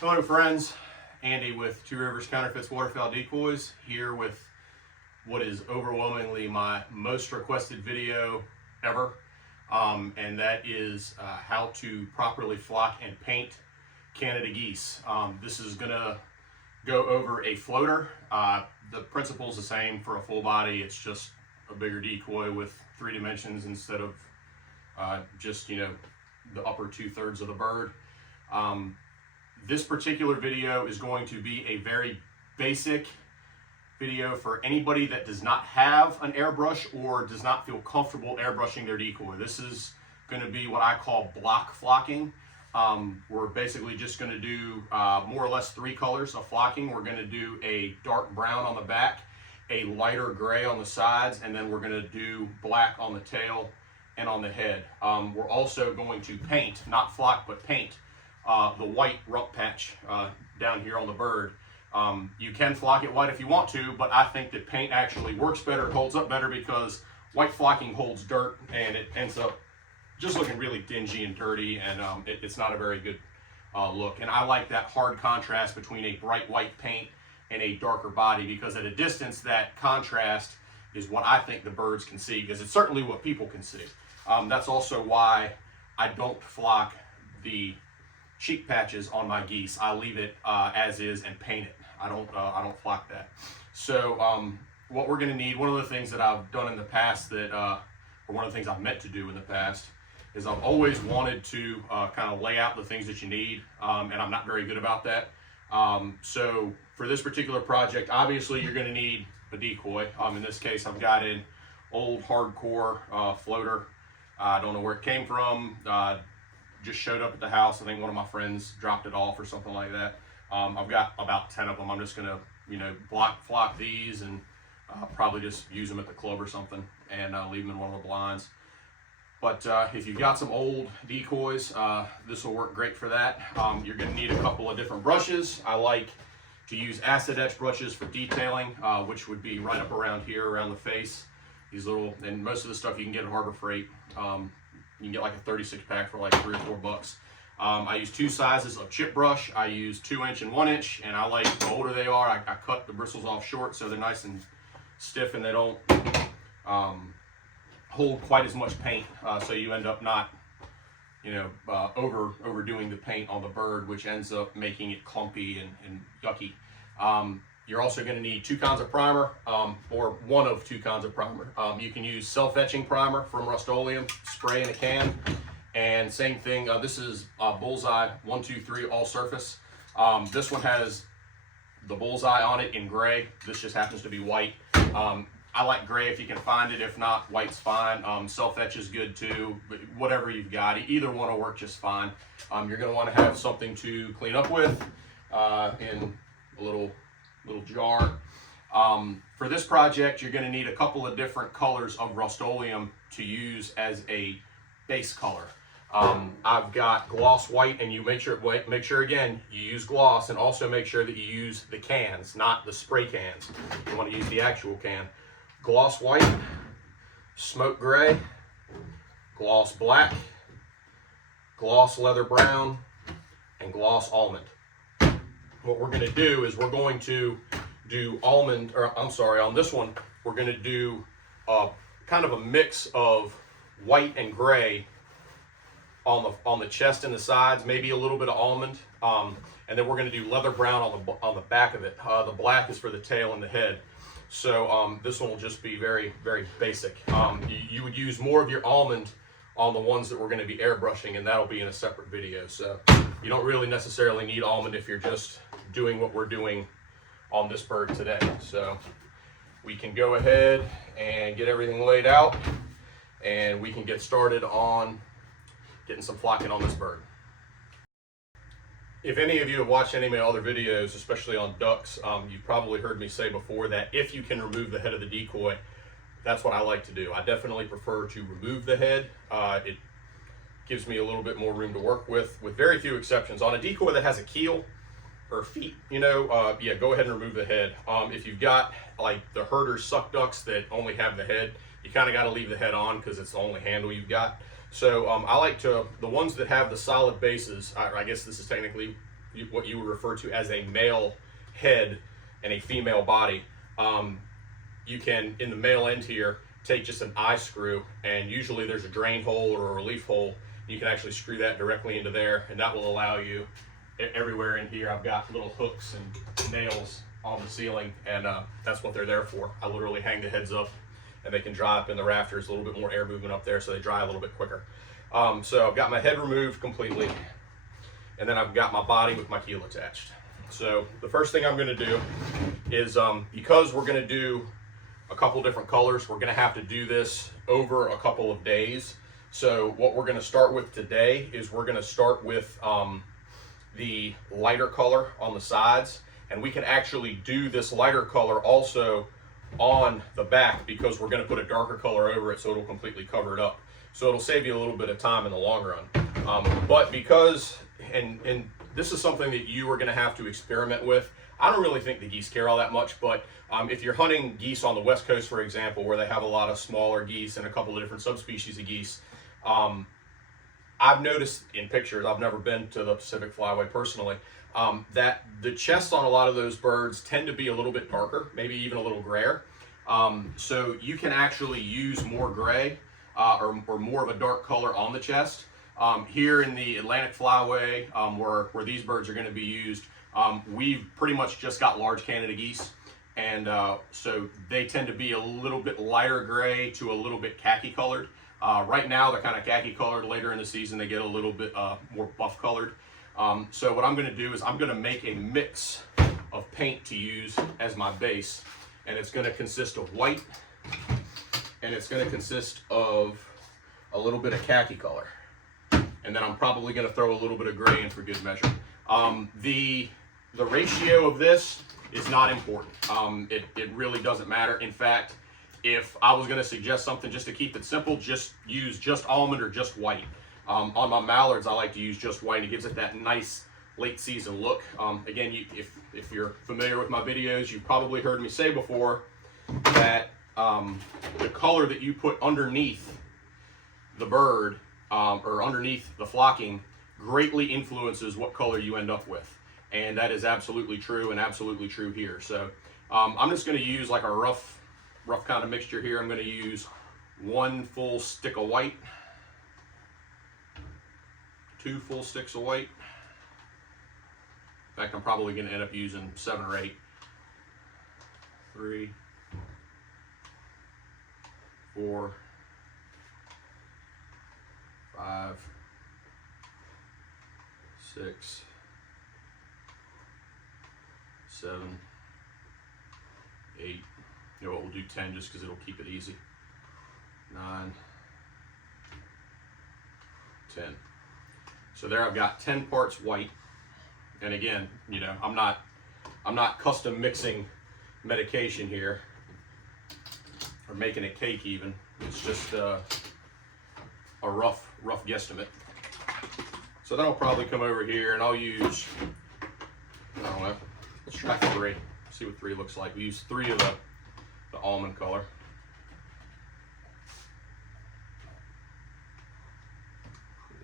Hello friends, Andy with Two Rivers Counterfeits Waterfowl Decoys here with what is overwhelmingly my most requested video ever, and that is how to properly flock and paint Canada geese. This is going to go over a floater. The principle is the same for a full body. It's just a bigger decoy with 3 dimensions instead of just, the upper 2/3 of the bird. This particular video is going to be a very basic video for anybody that does not have an airbrush or does not feel comfortable airbrushing their decoy. This is going to be what I call block flocking. We're basically just going to do more or less 3 colors of flocking. We're going to do a dark brown on the back, a lighter gray on the sides, and then we're going to do black on the tail and on the head. We're also going to paint, not flock, but paint the white rump patch down here on the bird. You can flock it white if you want to, but I think that paint actually works better, it holds up better, because white flocking holds dirt and it ends up just looking really dingy and dirty, and it's not a very good look. And I like that hard contrast between a bright white paint and a darker body, because at a distance that contrast is what I think the birds can see, because it's certainly what people can see. That's also why I don't flock the cheek patches on my geese. I leave it as is and paint it. I don't flock that. So what we're going to need, one of the things that I've done in the past that, or one of the things I've meant to do in the past, is I've always wanted to kind of lay out the things that you need, and I'm not very good about that. So for this particular project, obviously you're going to need a decoy. In this case, I've got an old hardcore floater. I don't know where it came from. Just showed up at the house. I think one of my friends dropped it off or something like that. I've got about 10 of them. I'm just gonna, flock these and probably just use them at the club or something, and leave them in one of the blinds. But if you've got some old decoys, this will work great for that. You're gonna need a couple of different brushes. I like to use acid etch brushes for detailing, which would be right up around here, around the face. These little, and most of the stuff you can get at Harbor Freight. You can get like a 36 pack for like $3 or $4. I use 2 sizes of chip brush. I use 2-inch and 1-inch, and I like, the older they are, I cut the bristles off short so they're nice and stiff and they don't hold quite as much paint. So you end up not, overdoing the paint on the bird, which ends up making it clumpy and yucky. You're also going to need 2 kinds of primer, or one of 2 kinds of primer. You can use self-etching primer from Rust-Oleum, spray in a can, and same thing. This is Bullseye 123 all surface. This one has the bullseye on it in gray. This just happens to be white. I like gray if you can find it. If not, white's fine. Self-etch is good too. But whatever you've got, either one will work just fine. You're going to want to have something to clean up with in a little jar. For this project, you're going to need a couple of different colors of Rust-Oleum to use as a base color. I've got gloss white, and you make sure again you use gloss, and also make sure that you use the cans, not the spray cans. You want to use the actual can. Gloss white, smoke gray, gloss black, gloss leather brown, and gloss almond. What we're going to do is we're going to do on this one, we're going to do kind of a mix of white and gray on the chest and the sides, maybe a little bit of almond, and then we're going to do leather brown on the back of it. The black is for the tail and the head. So this one will just be very, very basic. You would use more of your almond on the ones that we're going to be airbrushing, and that'll be in a separate video. So you don't really necessarily need almond if you're just doing what we're doing on this bird today. So we can go ahead and get everything laid out, and we can get started on getting some flocking on this bird. If any of you have watched any of my other videos, especially on ducks, you've probably heard me say before that if you can remove the head of the decoy, that's what I like to do. I definitely prefer to remove the head. It gives me a little bit more room to work with very few exceptions. On a decoy that has a keel or feet, yeah, go ahead and remove the head. If you've got like the herder's suck ducks that only have the head, you kind of got to leave the head on because it's the only handle you've got. So I like to, the ones that have the solid bases, I guess this is technically what you would refer to as a male head and a female body, you can, in the male end here, take just an eye screw, and usually there's a drain hole or a relief hole. You can actually screw that directly into there, and that will allow you, everywhere in here I've got little hooks and nails on the ceiling, and that's what they're there for. I literally hang the heads up and they can dry up in the rafters, a little bit more air movement up there, so they dry a little bit quicker. So I've got my head removed completely, and then I've got my body with my keel attached. So the first thing I'm going to do is, because we're going to do a couple different colors, we're going to have to do this over a couple of days. So what we're going to start with today is we're going to start with the lighter color on the sides, and we can actually do this lighter color also on the back, because we're going to put a darker color over it so it'll completely cover it up. So it'll save you a little bit of time in the long run. But because, and this is something that you are going to have to experiment with. I don't really think the geese care all that much, but if you're hunting geese on the West Coast, for example, where they have a lot of smaller geese and a couple of different subspecies of geese, I've noticed in pictures, I've never been to the Pacific Flyway personally, that the chests on a lot of those birds tend to be a little bit darker, maybe even a little grayer. So you can actually use more gray or more of a dark color on the chest. Here in the Atlantic Flyway, where these birds are going to be used, we've pretty much just got large Canada geese, and so they tend to be a little bit lighter gray to a little bit khaki colored. Right now they're kind of khaki colored. Later in the season they get a little bit more buff colored. So what I'm going to do is I'm going to make a mix of paint to use as my base, and it's going to consist of white, and it's going to consist of a little bit of khaki color, and then I'm probably going to throw a little bit of gray in for good measure. The ratio of this is not important. It really doesn't matter. In fact, if I was going to suggest something just to keep it simple, just use just almond or just white. On my mallards, I like to use just white. It gives it that nice late season look. Again, if you're familiar with my videos, you've probably heard me say before that the color that you put underneath the bird or underneath the flocking greatly influences what color you end up with. And that is absolutely true, and absolutely true here. So I'm just going to use like a rough kind of mixture here. I'm going to use 1 full stick of white, 2 full sticks of white. In fact, I'm probably going to end up using 7 or 8. 3, 4, 5, 6, 7, 8. You know what, we'll do 10 just because it'll keep it easy. 9, 10. So there I've got 10 parts white. And again, you know, I'm not custom mixing medication here or making a cake even. It's just a rough guesstimate. So then I'll probably come over here and I'll use, I don't know, let's try 3. See what 3 looks like. We use 3 of the almond color.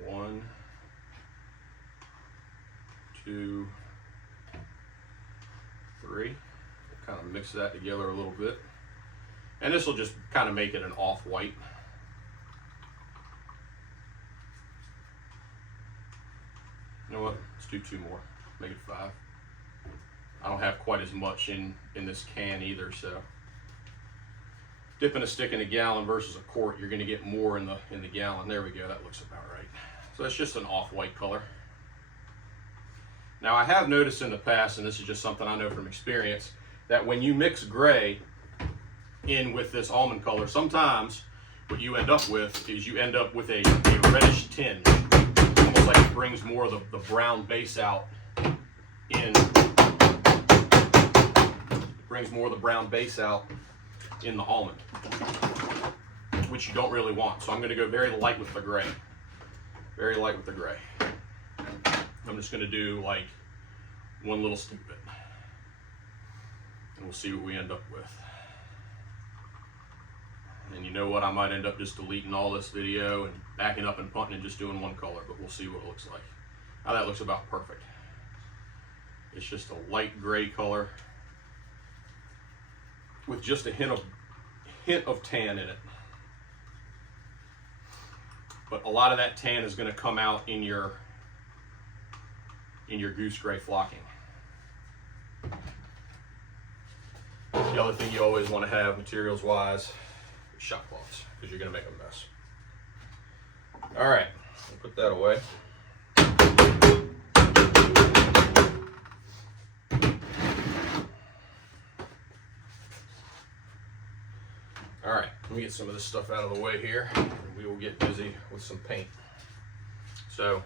1, 2, 3. Kind of mix that together a little bit. And this will just kind of make it an off-white. You know what? Let's do 2 more. Make it 5. I don't have quite as much in this can either, so dipping a stick in a gallon versus a quart, you're going to get more in the gallon. There we go. That looks about right. So that's just an off-white color. Now I have noticed in the past, and this is just something I know from experience, that when you mix gray in with this almond color, sometimes what you end up with is you end up with a reddish tinge, almost like it brings more of the brown base out in. Brings more of the brown base out in the almond, which you don't really want. So I'm going to go very light with the gray. Very light with the gray. I'm just going to do like 1 little stick bit, and we'll see what we end up with. And you know what, I might end up just deleting all this video and backing up and punting and just doing 1 color, but we'll see what it looks like. Now that looks about perfect. It's just a light gray color with just a hint of tan in it. But a lot of that tan is going to come out in your goose gray flocking. The other thing you always want to have materials wise is shop cloths, because you're going to make a mess. All right, we'll put that away. All right, let me get some of this stuff out of the way here, and we will get busy with some paint. So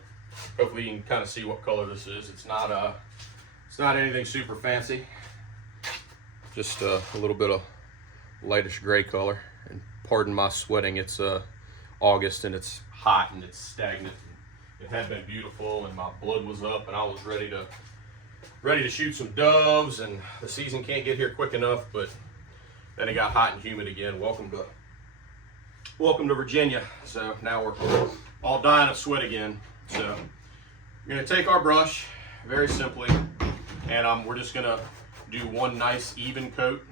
hopefully you can kind of see what color this is. It's not anything super fancy, just a little bit of lightish gray color. And pardon my sweating, it's August and it's hot and it's stagnant. It had been beautiful and my blood was up and I was ready to shoot some doves, and the season can't get here quick enough, but then it got hot and humid again. Welcome to Virginia. So now we're all dying of sweat again. So we're gonna take our brush very simply, and we're just gonna do one nice even coat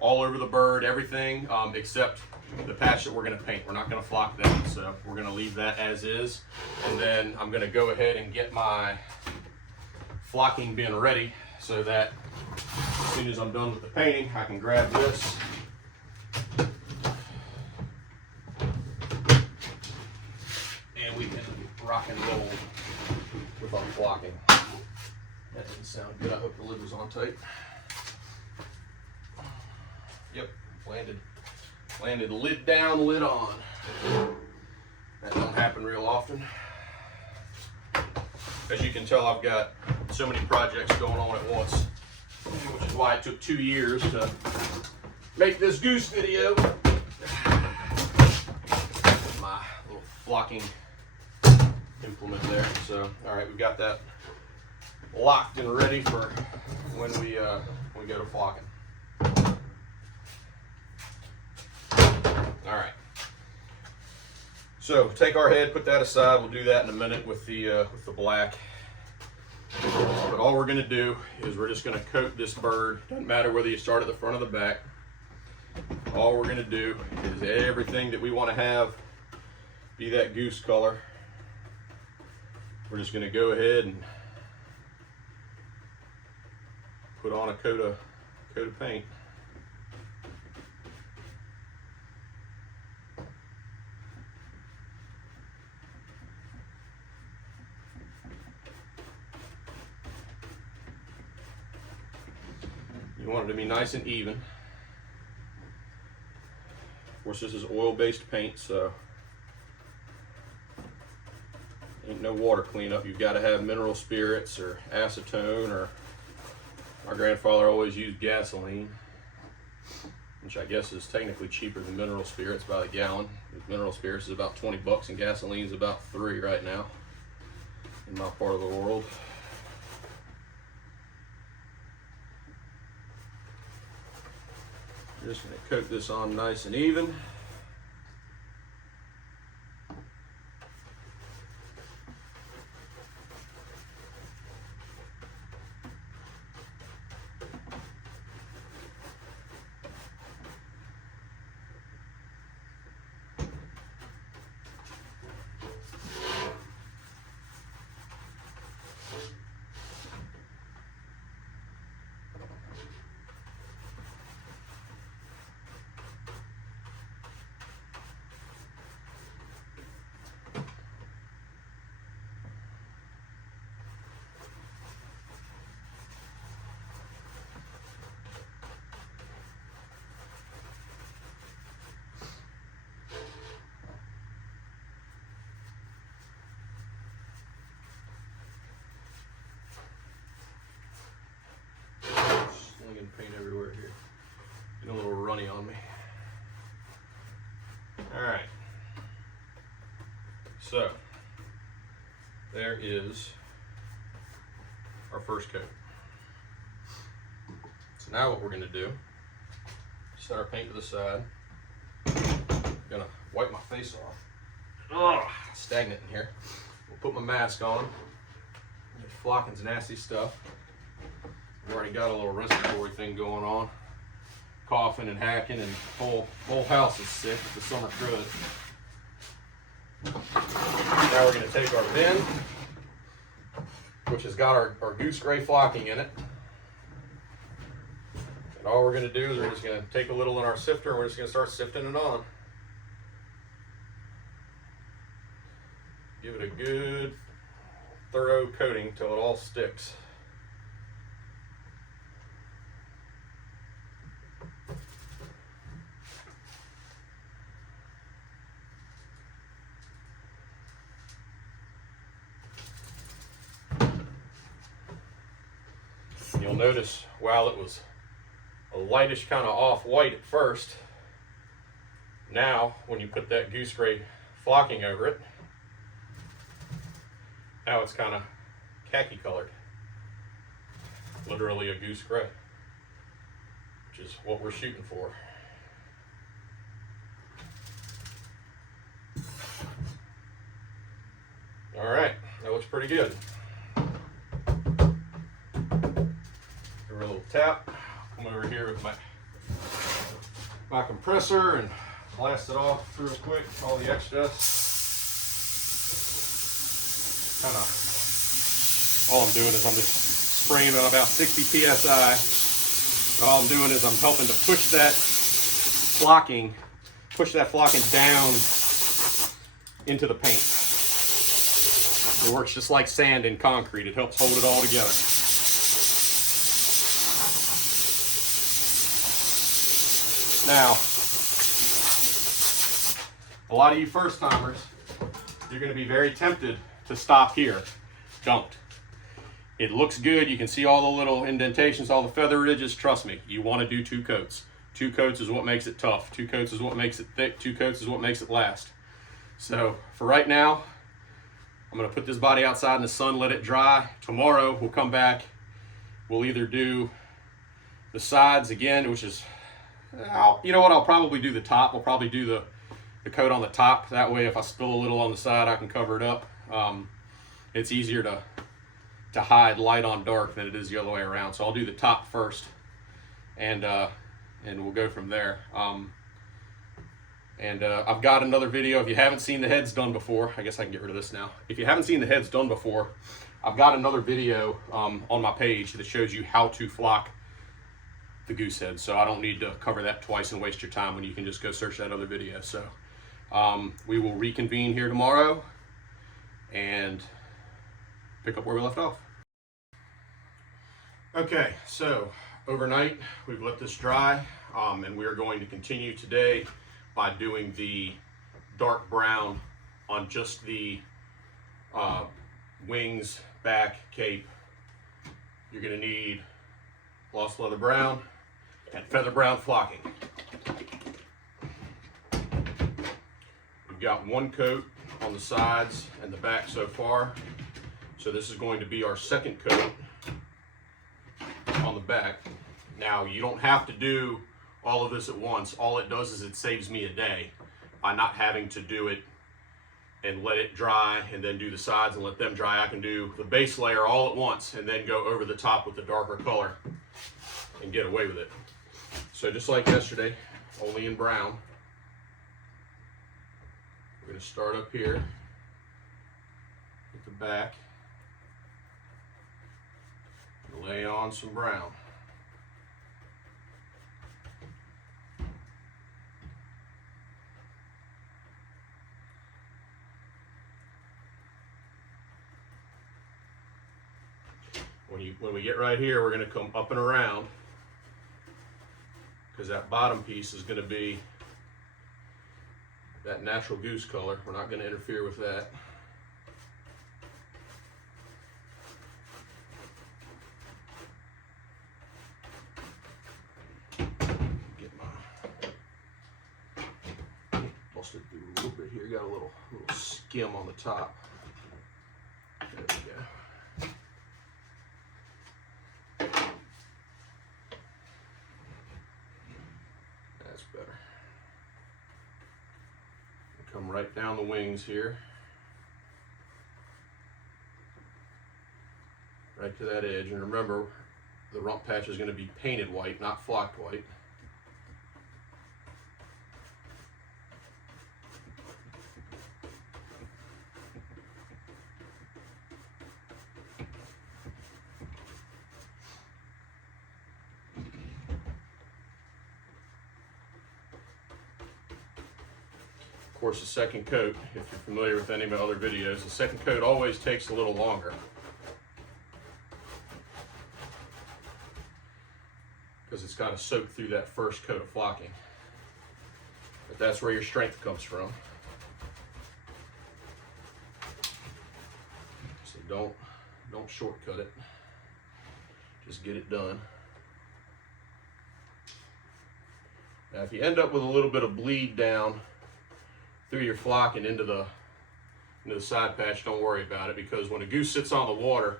all over the bird, everything except the patch that we're gonna paint. We're not gonna flock that, so we're gonna leave that as is. And then I'm gonna go ahead and get my flocking bin ready so that as soon as I'm done with the painting, I can grab this and we can rock and roll with our flocking. That didn't sound good. I hope the lid was on tight. Yep, landed lid down, lid on. That don't happen real often. As you can tell, I've got so many projects going on at once, which is why it took 2 years to make this goose video. My little flocking implement there. So, all right, we've got that locked and ready for when we go to flocking. All right. So take our head, put that aside. We'll do that in a minute with the black. But all we're going to do is we're just going to coat this bird. Doesn't matter whether you start at the front or the back. All we're going to do is everything that we want to have be that goose color. We're just going to go ahead and put on a coat of paint. You want it to be nice and even. Of course, this is oil-based paint, so ain't no water cleanup. You've got to have mineral spirits or acetone, or my grandfather always used gasoline, which I guess is technically cheaper than mineral spirits by the gallon. Mineral spirits is about 20 bucks and gasoline is about 3 right now in my part of the world. I'm just going to coat this on nice and even. Paint everywhere here. Getting a little runny on me. All right. So there is our first coat. So now what we're going to do, set our paint to the side. I'm going to wipe my face off. Ugh, it's stagnant in here. We'll put my mask on. Flocking's nasty stuff. Already got a little respiratory thing going on. Coughing and hacking, and whole house is sick. It's a summer crud. Now we're going to take our bin, which has got our goose gray flocking in it. And all we're going to do is we're just going to take a little in our sifter and we're just going to start sifting it on. Give it a good, thorough coating till it all sticks. You'll notice while it was a lightish kind of off-white at first, now when you put that goose gray flocking over it, now it's kind of khaki colored. Literally a goose gray, which is what we're shooting for. All right, that looks pretty good. Give her a little tap. Come over here with my compressor and blast it off real quick, all the excess. All I'm doing is I'm just spraying at about 60 psi. All I'm doing is I'm helping to push that flocking down into the paint. It works just like sand in concrete. It helps hold it all together. Now, a lot of you first timers, you're going to be very tempted to stop here. Don't. It looks good. You can see all the little indentations, all the feather ridges. Trust me, you want to do 2 coats. 2 coats is what makes it tough. 2 coats is what makes it thick. 2 coats is what makes it last. So for right now, I'm going to put this body outside in the sun, let it dry. Tomorrow we'll come back. We'll either do the sides again, which is, you know what, I'll probably do the top. We'll probably do the coat on the top. That way if I spill a little on the side, I can cover it up. It's easier to hide light on dark than it is the other way around. So I'll do the top first, and we'll go from there. I've got another video. If you haven't seen the heads done before, I guess I can get rid of this now. If you haven't seen the heads done before, I've got another video on my page that shows you how to flock the goose head. So I don't need to cover that twice and waste your time when you can just go search that other video. So we will reconvene here tomorrow and pick up where we left off. Okay, so overnight we've let this dry, and we are going to continue today by doing the dark brown on just the wings, back, cape. You're going to need lost leather brown and feather brown flocking. We've got 1 coat on the sides and the back so far. So this is going to be our 2nd coat on the back. Now you don't have to do all of this at once. All it does is it saves me a day by not having to do it and let it dry and then do the sides and let them dry. I can do the base layer all at once and then go over the top with the darker color and get away with it. So just like yesterday, only in brown. We're going to start up here at the back and lay on some brown. When we get right here, we're going to come up and around, because that bottom piece is going to be that natural goose color. We're not going to interfere with that. Get my busted through a little bit here. Got a little skim on the top. There we go. Better. Come right down the wings here, right to that edge. And remember, the rump patch is going to be painted white, not flocked white. Of course, the second coat, if you're familiar with any of my other videos, the second coat always takes a little longer because it's got to soak through that first coat of flocking. But that's where your strength comes from. So don't shortcut it. Just get it done. Now, if you end up with a little bit of bleed down through your flock and into the side patch, don't worry about it, because when a goose sits on the water,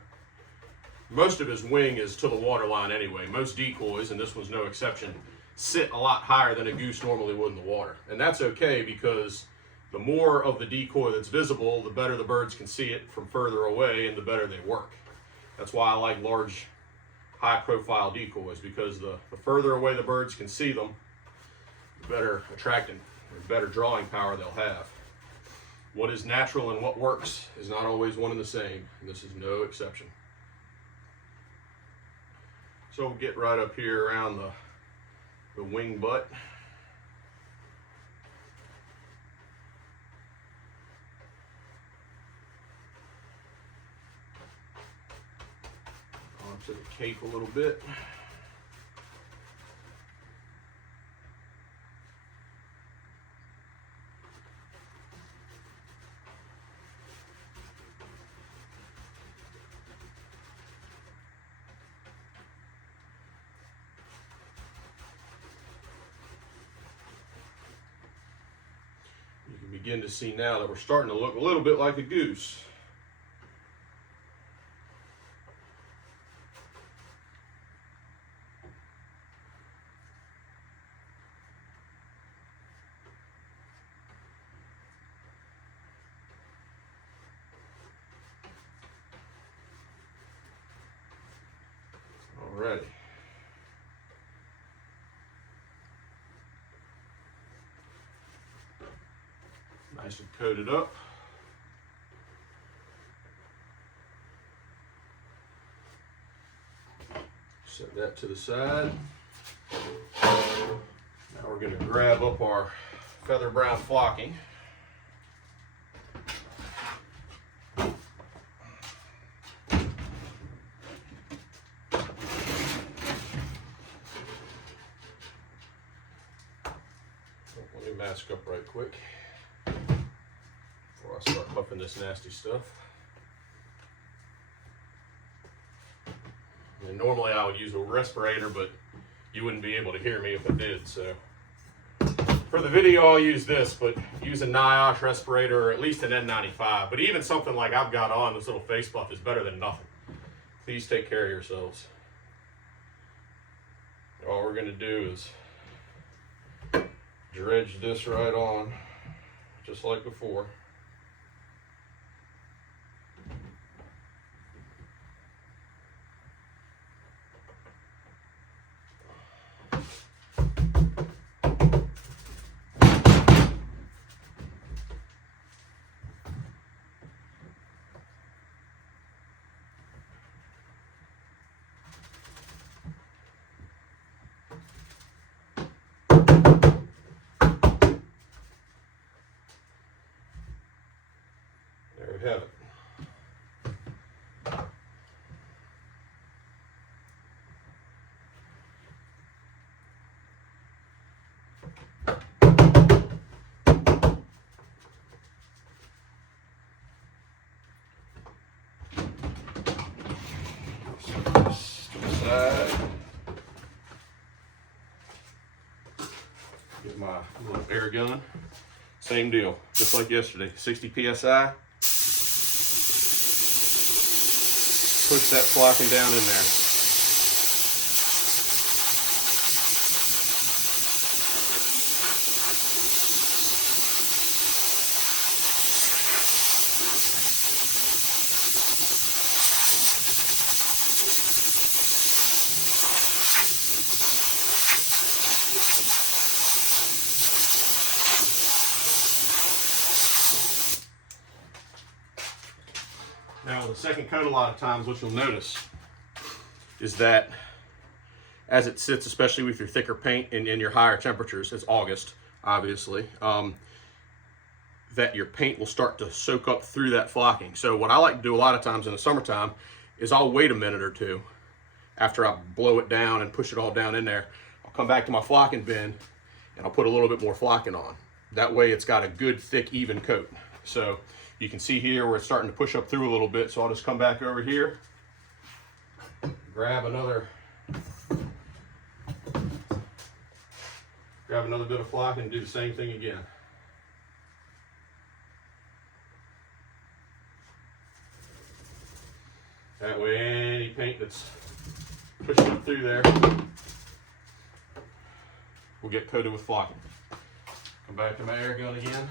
most of his wing is to the water line anyway. Most decoys, and this one's no exception, sit a lot higher than a goose normally would in the water. And that's okay, because the more of the decoy that's visible, the better the birds can see it from further away and the better they work. That's why I like large, high-profile decoys, because the further away the birds can see them, the better attracting, or better drawing power they'll have. What is natural and what works is not always one and the same, and this is no exception. So we'll get right up here around the wing butt. Onto the cape a little bit. You can begin to see now that we're starting to look a little bit like a goose. Alrighty. Nice and coated up. Set that to the side. Now we're going to grab up our feather brown flocking. Let me mask up right quick before I start puffing this nasty stuff. And normally I would use a respirator, but you wouldn't be able to hear me if I did. So for the video, I'll use this, but use a NYLON respirator or at least an N95. But even something like I've got on, this little face buff, is better than nothing. Please take care of yourselves. All we're going to do is dredge this right on, just like before. There we have it. Get my little air gun. Same deal, just like yesterday. 60 PSI. Push that flocking down in there. Now with the second coat, a lot of times what you'll notice is that as it sits, especially with your thicker paint and in your higher temperatures, it's August, obviously, that your paint will start to soak up through that flocking. So what I like to do a lot of times in the summertime is I'll wait a minute or two after I blow it down and push it all down in there. I'll come back to my flocking bin and I'll put a little bit more flocking on. That way it's got a good, thick, even coat. So you can see here where it's starting to push up through a little bit. So I'll just come back over here, grab another bit of flocking and do the same thing again. That way any paint that's pushing up through there will get coated with flocking. Come back to my air gun again.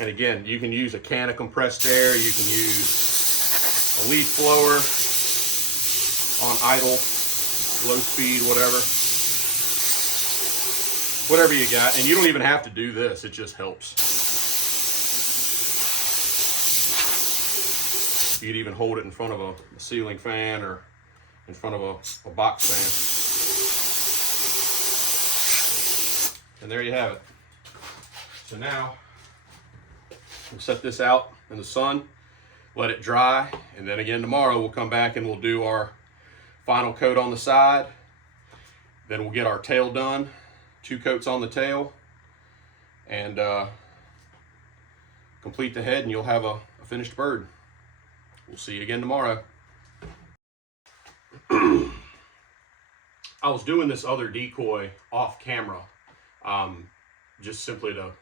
And again, you can use a can of compressed air, you can use a leaf blower on idle, low speed, whatever you got. And you don't even have to do this, it just helps. You could even hold it in front of a ceiling fan or in front of a box fan. And there you have it. So now, we'll set this out in the sun, let it dry, and then again tomorrow we'll come back and we'll do our final coat on the side. Then we'll get our tail done, 2 coats on the tail, and complete the head, and you'll have a finished bird. We'll see you again tomorrow. I was doing this other decoy off camera, just simply to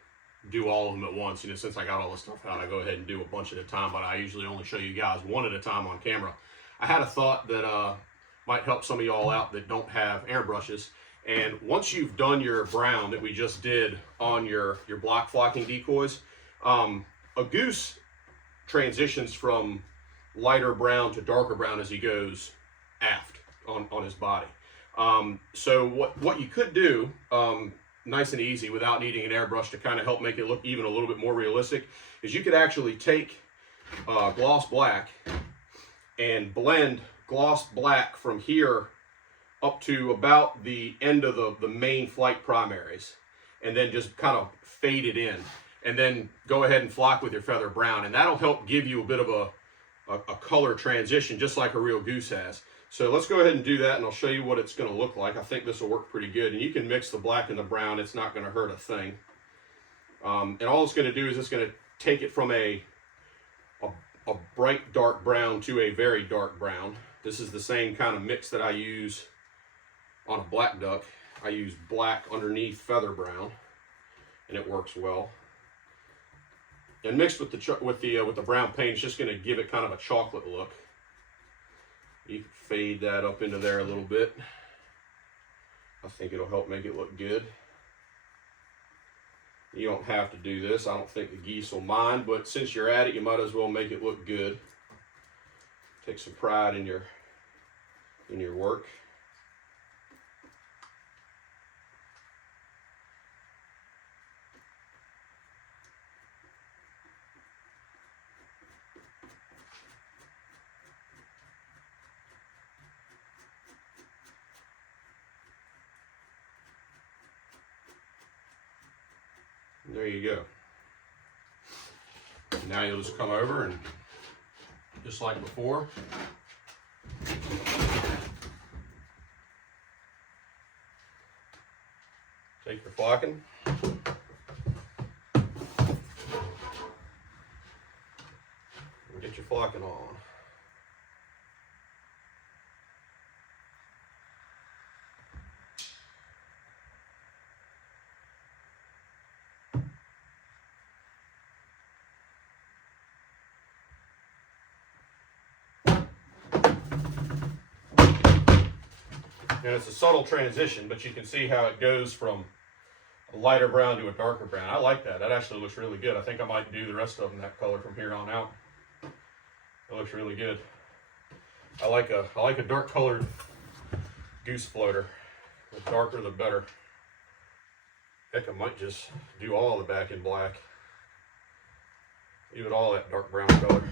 do all of them at once. You know, since I got all this stuff out, I go ahead and do a bunch at a time, but I usually only show you guys one at a time on camera. I had a thought that might help some of y'all out that don't have airbrushes. And once you've done your brown that we just did on your block flocking decoys, a goose transitions from lighter brown to darker brown as he goes aft on his body. So what you could do, nice and easy without needing an airbrush to kind of help make it look even a little bit more realistic, is you could actually take gloss black and blend gloss black from here up to about the end of the main flight primaries, and then just kind of fade it in, and then go ahead and flock with your feather brown, and that'll help give you a bit of a color transition, just like a real goose has. So let's go ahead and do that, and I'll show you what it's going to look like. I think this will work pretty good, and you can mix the black and the brown. It's not going to hurt a thing. And all it's going to do is it's going to take it from a bright dark brown to a very dark brown. This is the same kind of mix that I use on a black duck. I use black underneath feather brown, and it works well. And mixed with the brown paint, it's just going to give it kind of a chocolate look. You can fade that up into there a little bit. I think it'll help make it look good. You don't have to do this. I don't think the geese will mind, but since you're at it, you might as well make it look good. Take some pride in your work. There you go. Now you'll just come over and, just like before, take your flocking, and get your flocking on. And it's a subtle transition, but you can see how it goes from a lighter brown to a darker brown. I like that. That actually looks really good. I think I might do the rest of them that color from here on out. It looks really good. I like a dark colored goose floater. The darker the better. Heck, I might just do all the back in black. Leave it all that dark brown color.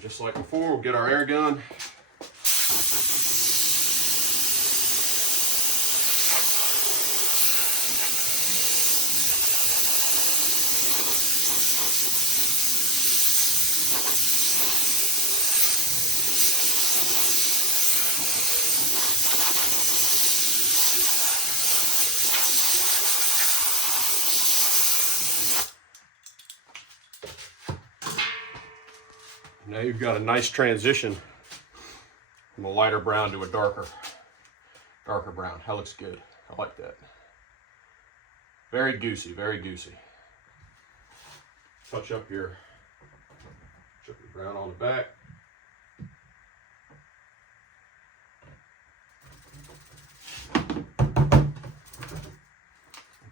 Just like before, we'll get our air gun. Now you've got a nice transition from a lighter brown to a darker brown. That looks good. I like that. Very goosey, very goosey. Touch up your brown on the back.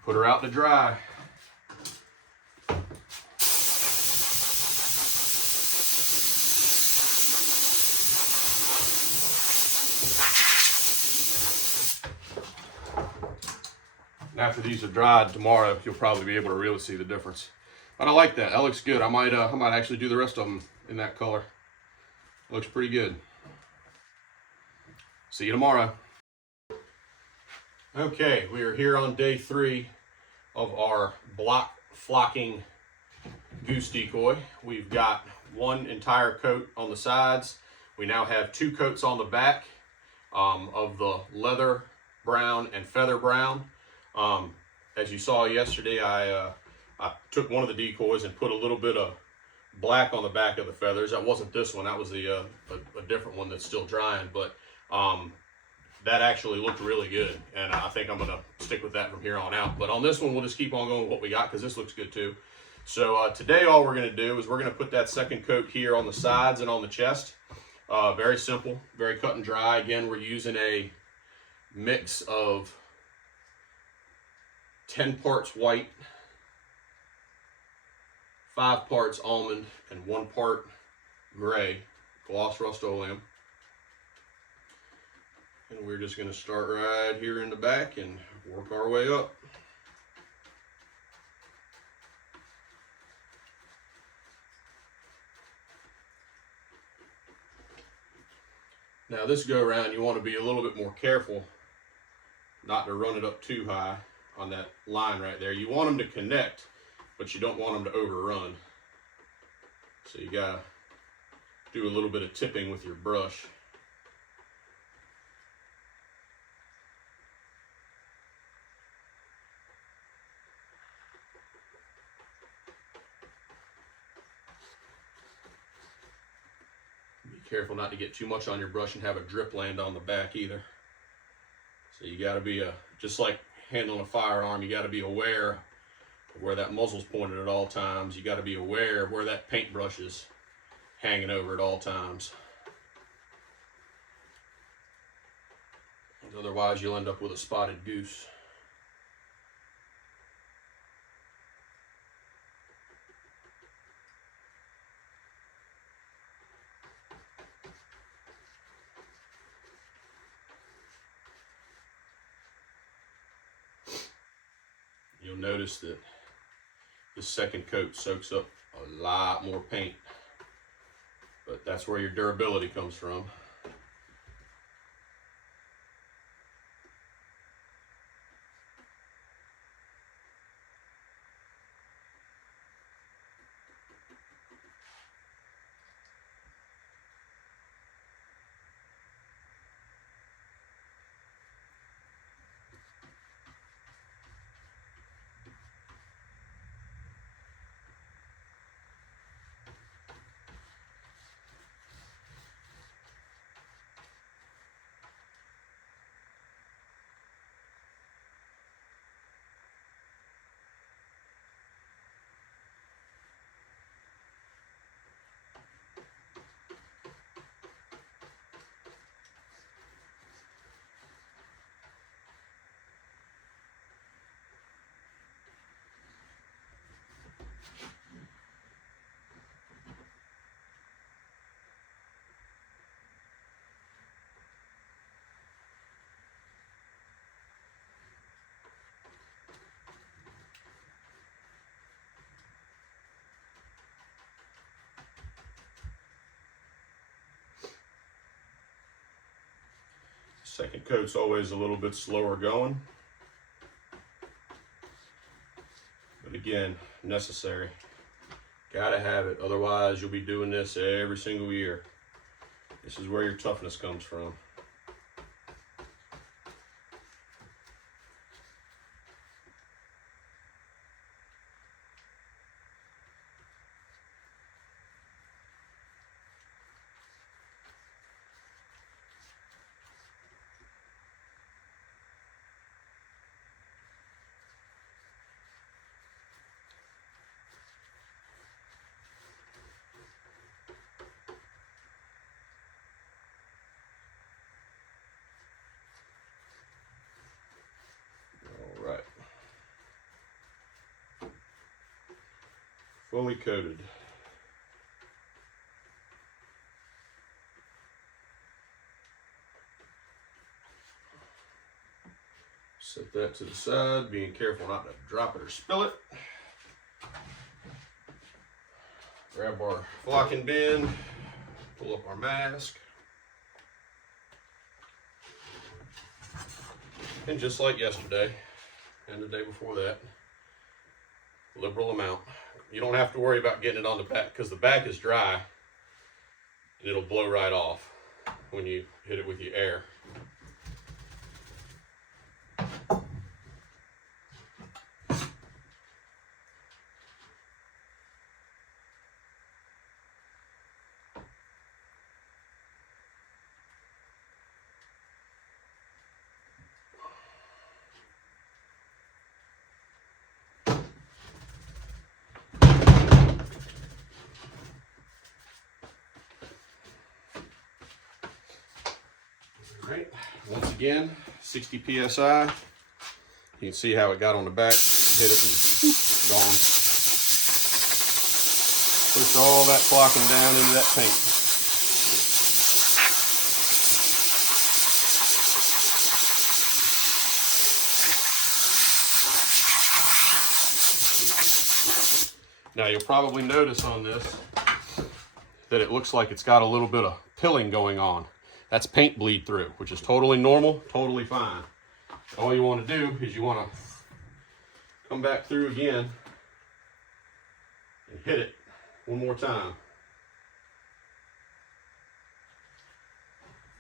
Put her out to dry. After these are dried tomorrow, you'll probably be able to really see the difference. But I like that. That looks good. I might actually do the rest of them in that color. Looks pretty good. See you tomorrow. Okay, we are here on day 3 of our block flocking goose decoy. We've got one entire coat on the sides. We now have 2 coats on the back of the leather brown and feather brown. As you saw yesterday, I took one of the decoys and put a little bit of black on the back of the feathers. That wasn't this one. That was a different one that's still drying, but that actually looked really good, and I think I'm going to stick with that from here on out. But on this one, we'll just keep on going with what we got because this looks good too. So today all we're going to do is we're going to put that second coat here on the sides and on the chest. Very simple, very cut and dry. Again, we're using a mix of 10 parts white, 5 parts almond, and 1 part gray gloss Rust-Oleum. And we're just going to start right here in the back and work our way up. Now this go around, you want to be a little bit more careful not to run it up too high on that line right there. You want them to connect, but you don't want them to overrun. So you gotta do a little bit of tipping with your brush. Be careful not to get too much on your brush and have a drip land on the back either. So you gotta be just like handling a firearm, you got to be aware of where that muzzle's pointed at all times. You got to be aware of where that paintbrush is hanging over at all times. Otherwise, you'll end up with a spotted goose. You'll notice that the second coat soaks up a lot more paint, but that's where your durability comes from. Second coat's always a little bit slower going, but again, necessary. Gotta have it, otherwise you'll be doing this every single year. This is where your toughness comes from. All right. Fully coated. Set that to the side, being careful not to drop it or spill it. Grab our flocking bin, pull up our mask, and just like yesterday and the day before that, liberal amount. You don't have to worry about getting it on the back because the back is dry and it'll blow right off when you hit it with your air. All right, once again, 60 psi. You can see how it got on the back, hit it and gone. Push all that flocking down into that paint. Now you'll probably notice on this that it looks like it's got a little bit of pilling going on. That's paint bleed through, which is totally normal, totally fine. All you want to do is you want to come back through again and hit it one more time.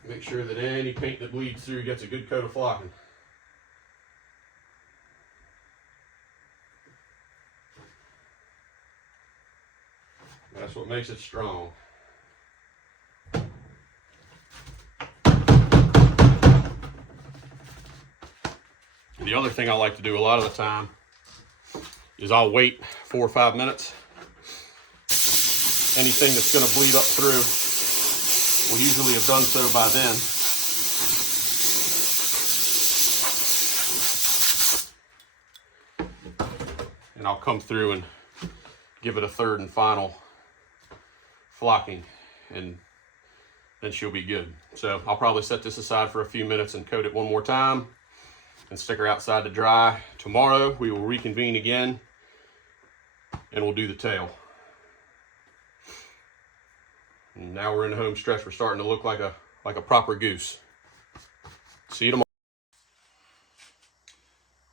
Make sure that any paint that bleeds through gets a good coat of flocking. That's what makes it strong. The other thing I like to do a lot of the time is I'll wait 4 or 5 minutes. Anything that's going to bleed up through will usually have done so by then. And I'll come through and give it a third and final flocking, and then she'll be good. So I'll probably set this aside for a few minutes and coat it one more time and stick her outside to dry. Tomorrow we will reconvene again and we'll do the tail. And now we're in the home stretch. We're starting to look like a proper goose. See you tomorrow.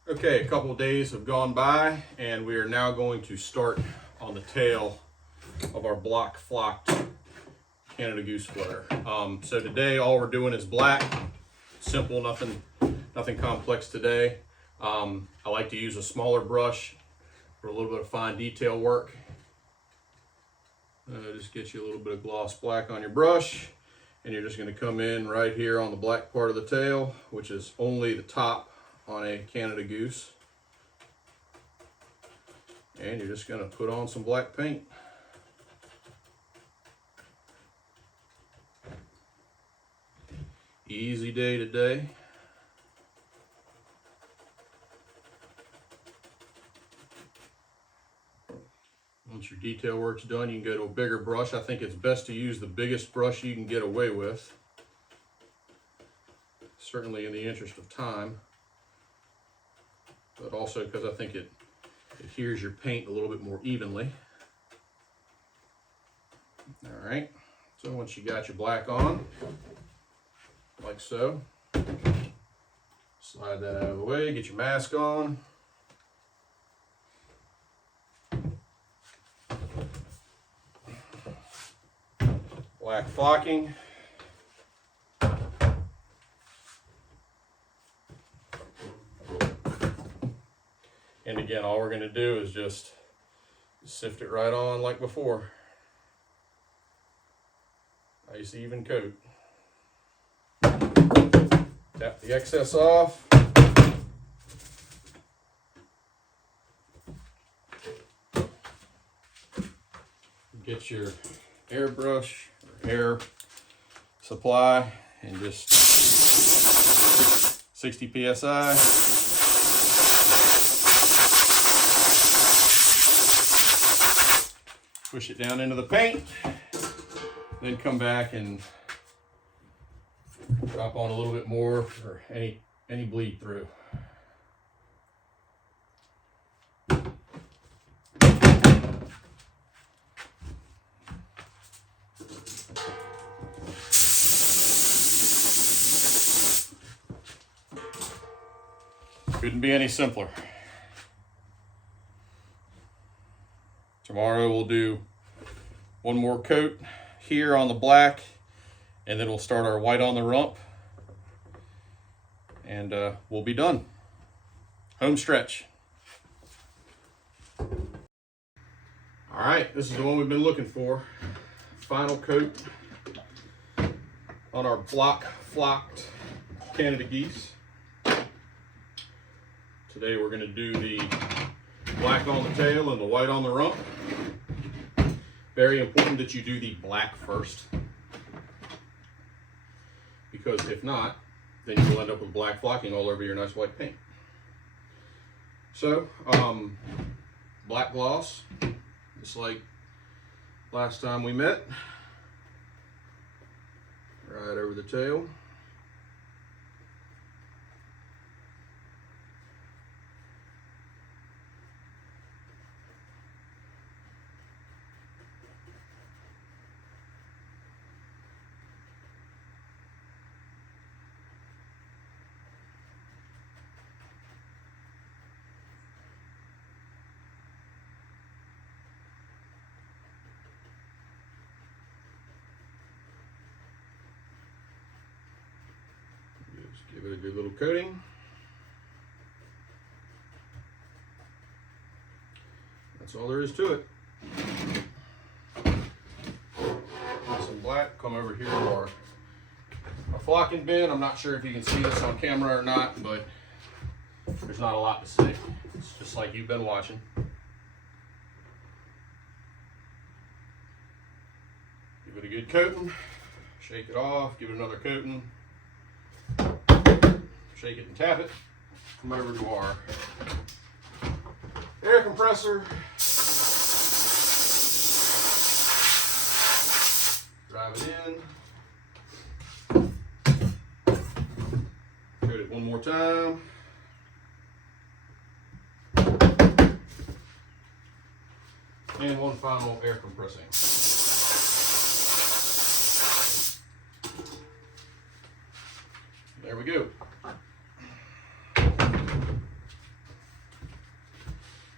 Okay, a couple of days have gone by and we are now going to start on the tail of our block flocked Canada Goose flutter. So today all we're doing is black, simple, nothing complex today. I like to use a smaller brush for a little bit of fine detail work. Just get you a little bit of gloss black on your brush, and you're just going to come in right here on the black part of the tail, which is only the top on a Canada Goose. And you're just going to put on some black paint. Easy day today. Once your detail work's done, you can go to a bigger brush. I think it's best to use the biggest brush you can get away with, certainly in the interest of time, but also because I think it adheres your paint a little bit more evenly. All right, so once you got your black on, like so, Slide that out of the way, get your mask on. Black flocking. And again, all we're going to do is just sift it right on like before. Nice even coat. Tap the excess off. Get your airbrush or air supply and just 60 psi. Push it down into the paint, then come back and drop on a little bit more for any bleed through. Couldn't be any simpler. Tomorrow we'll do one more coat here on the black, and then we'll start our white on the rump, and we'll be done. Home stretch. All right, this is the one we've been looking for. Final coat on our block flocked Canada geese. Today we're going to do the black on the tail and the white on the rump. Very important that you do the black first, because if not, then you'll end up with black flocking all over your nice white paint. So, black gloss, just like last time we met, right over the tail. Give it a good little coating. That's all there is to it. Some black. Come over here to our flocking bin. I'm not sure if you can see this on camera or not, but there's not a lot to see. It's just like you've been watching. Give it a good coating. Shake it off. Give it another coating. Shake it and tap it. Come over to our air compressor. Drive it in. Coat it one more time. And one final air compressing. There we go.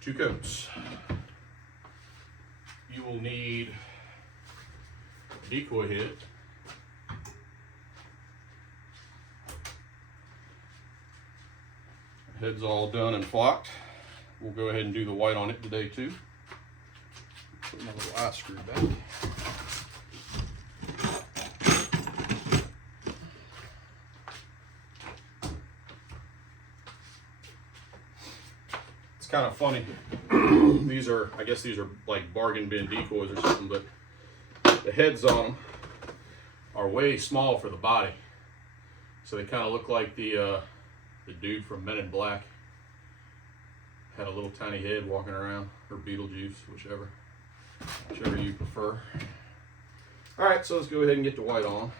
2 coats. You will need a decoy head, head's all done and flocked. We'll go ahead and do the white on it today too. Put my little eye screw back. Kind of funny. These are, I guess these are like bargain bin decoys or something, but the heads on them are way small for the body, so they kind of look like the dude from Men in Black had a little tiny head walking around, or Beetlejuice, whichever you prefer. All right, so let's go ahead and get the white on.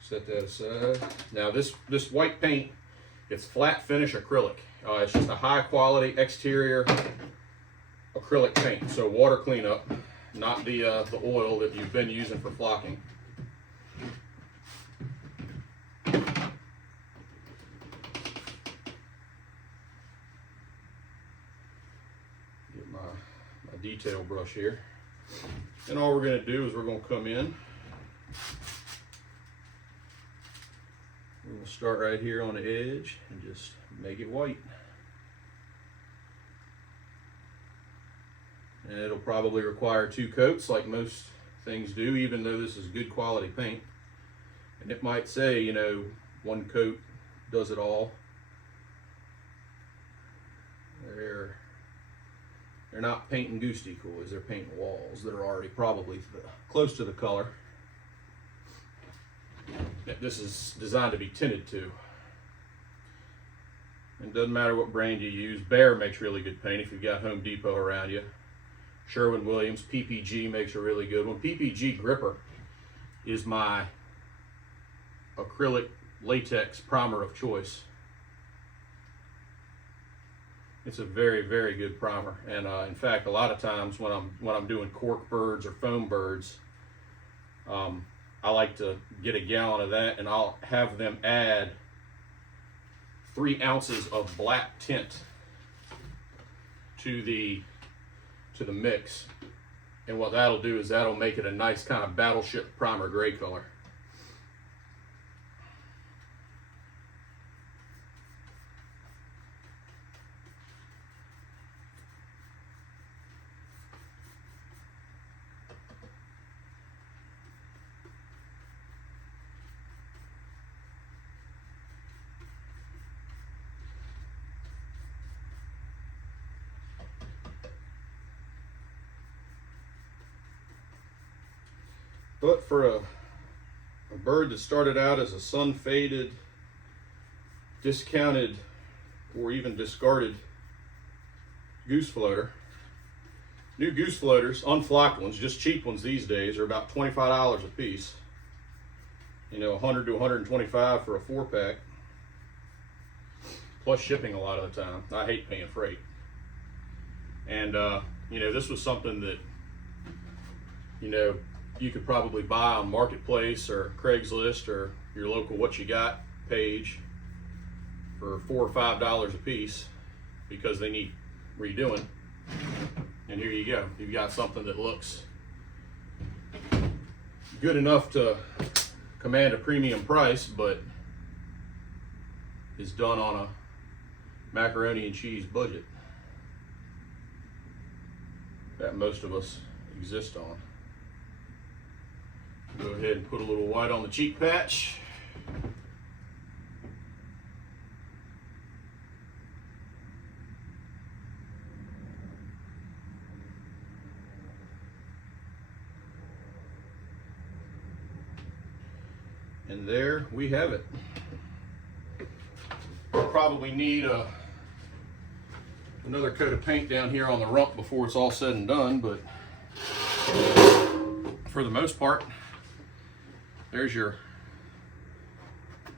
Set that aside. Now this white paint, it's flat finish acrylic. It's just a high quality exterior acrylic paint. So water cleanup, not the oil that you've been using for flocking. my detail brush here. And all we're going to do is we're going to come in. We'll start right here on the edge and just make it white. And it'll probably require 2 coats like most things do, even though this is good quality paint. And it might say, you know, 1 coat does it all. They're not painting Goose Decoys, they're painting walls that are already probably close to the color. This is designed to be tinted to. It doesn't matter what brand you use. Behr makes really good paint if you've got Home Depot around you. Sherwin-Williams, PPG makes a really good one. PPG Gripper is my acrylic latex primer of choice. It's a very, very good primer, and in fact, a lot of times when I'm doing cork birds or foam birds, I like to get a gallon of that, and I'll have them add 3 ounces of black tint to the mix, and what that'll do is that'll make it a nice kind of battleship primer gray color. But for a bird that started out as a sun-faded, discounted, or even discarded goose floater, new goose floaters, unflocked ones, just cheap ones these days, are about $25 a piece. You know, 100 to 125 for a 4-pack, plus shipping a lot of the time. I hate paying freight. And you know, this was something that, you know, you could probably buy on Marketplace or Craigslist or your local What You Got page for $4 or $5 a piece because they need redoing. And here you go. You've got something that looks good enough to command a premium price, but is done on a macaroni and cheese budget that most of us exist on. Go ahead and put a little white on the cheek patch. And there we have it. We'll probably need another coat of paint down here on the rump before it's all said and done, but for the most part, there's your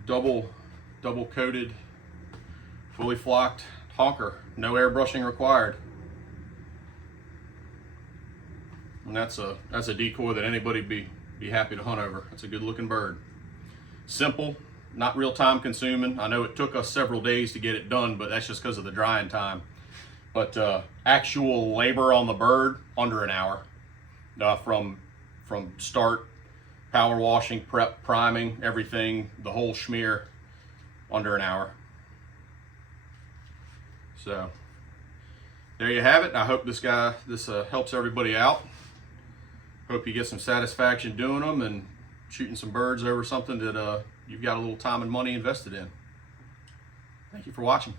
double coated, fully flocked honker. No airbrushing required. And that's a decoy that anybody be happy to hunt over. That's a good looking bird. Simple, not real time consuming. I know it took us several days to get it done, but that's just because of the drying time. But actual labor on the bird, under an hour. From start, power washing, prep, priming, everything, the whole schmear, under an hour. So there you have it. I hope this helps everybody out. Hope you get some satisfaction doing them and shooting some birds over something that you've got a little time and money invested in. Thank you for watching.